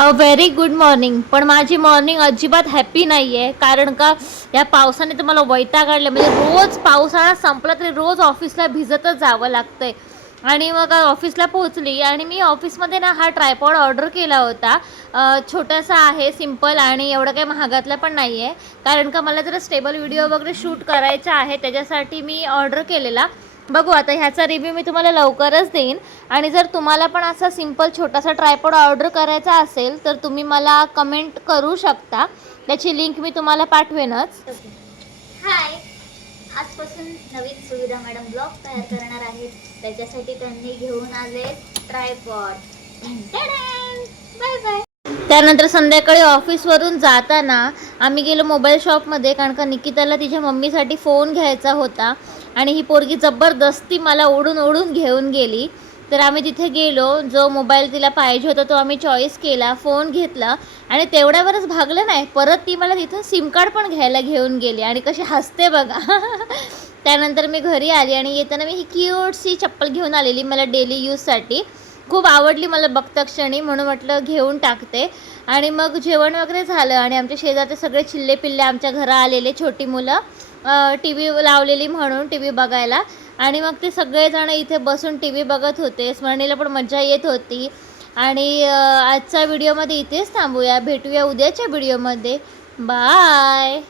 Very good morning. पण माझी morning अजिबात हॅपी नाही आहे, कारण का या पावसाने तर मला वैताग आणला. म्हणजे रोज पावसाळा संपला तरी रोज ऑफिसला भिजतच जावं लागतंय. आणि मग ऑफिसला पोहोचली आणि मी ऑफिसमध्ये ना हा ट्रायपॉड ऑर्डर केला होता. छोटासा आहे, सिम्पल, आणि एवढं काही महागातला पण नाही आहे, कारण का मला जरा स्टेबल व्हिडिओ वगैरे शूट करायचा आहे, त्याच्यासाठी मी ऑर्डर केलेला. बघू आता ह्याचा रिव्ह्यू मी तुम्हाला लवकरच देईन. आणि जर तुम्हाला पण असा सिंपल छोटासा ट्रायपॉड ऑर्डर करायचा असेल तर तुम्ही मला कमेंट करू शकता, त्याची लिंक मी तुम्हाला पाठवेनच. हाय, आजपासून नवीन सुविधा मॅडम ब्लॉग तयार करणार आहेत. त्याच्यासाठी त्यांनी घेऊन आले ट्रायपॉड. Bye bye. त्यानंतर संध्याकाळी ऑफिसवरून जाताना आम्ही गेलो मोबाईल शॉपमध्ये, कारण का निकिताला तिच्या मम्मीसाठी फोन घ्यायचा होता आणि ही पोरगी जबरदस्ती मला ओढून ओढून घेऊन गेली. तर आम्ही तिथे गेलो, जो मोबाईल तिला पाहिजे होता तो आम्ही चॉईस केला, फोन घेतला आणि तेवढ्यावरच भागलं नाही, परत ती मला तिथून सिम कार्ड पण घ्यायला घेऊन गेली आणि कशी हसते बघा. त्यानंतर मी घरी आली आणि येताना मी ही क्यूटशी चप्पल घेऊन आलेली मला डेली यूजसाठी. खूप आवडली मला बघता क्षणी, म्हणून म्हटलं घेऊन टाकते. आणि मग जेवण वगैरे झालं आणि आमच्या शेजारचे सगळे चिल्ले पिल्ले आमच्या घरा आलेले, छोटी मुलं टी व्ही लावलेली म्हणून टी व्ही बघायला. आणि मग ते सगळेजण इथे बसून टी व्ही बघत होते. स्मरणीला पण मजा येत होती. आणि आजच्या व्हिडिओमध्ये इथेच थांबूया, भेटूया उद्याच्या व्हिडिओमध्ये. बाय.